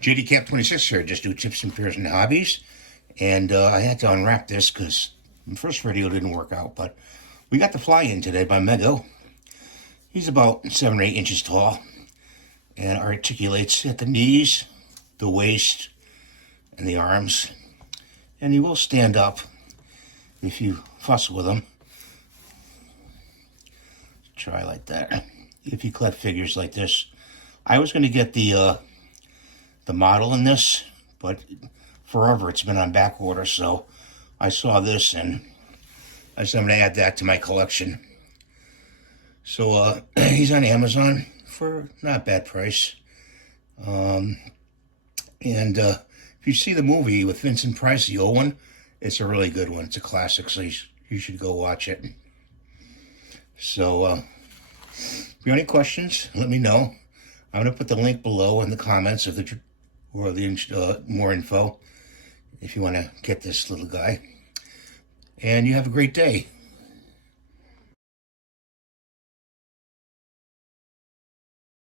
JD Cap 26 here, just do tips and fears and hobbies. And I had to unwrap this because the first video didn't work out. But we got the fly in today by Mego. He's about 7 or 8 inches tall and articulates at the knees, the waist, and the arms. And he will stand up if you fuss with him. Try like that. If you collect figures like this. I was going to get the model in this, but forever it's been on back order, so I saw this and I said I'm going to add that to my collection. So he's on Amazon for not a bad price. And if you see the movie with Vincent Price, the old one, it's a really good one. It's a classic, so you should go watch it. So if you have any questions, let me know. I'm going to put the link below in the comments of the more info if you want to get this little guy. And you have a great day.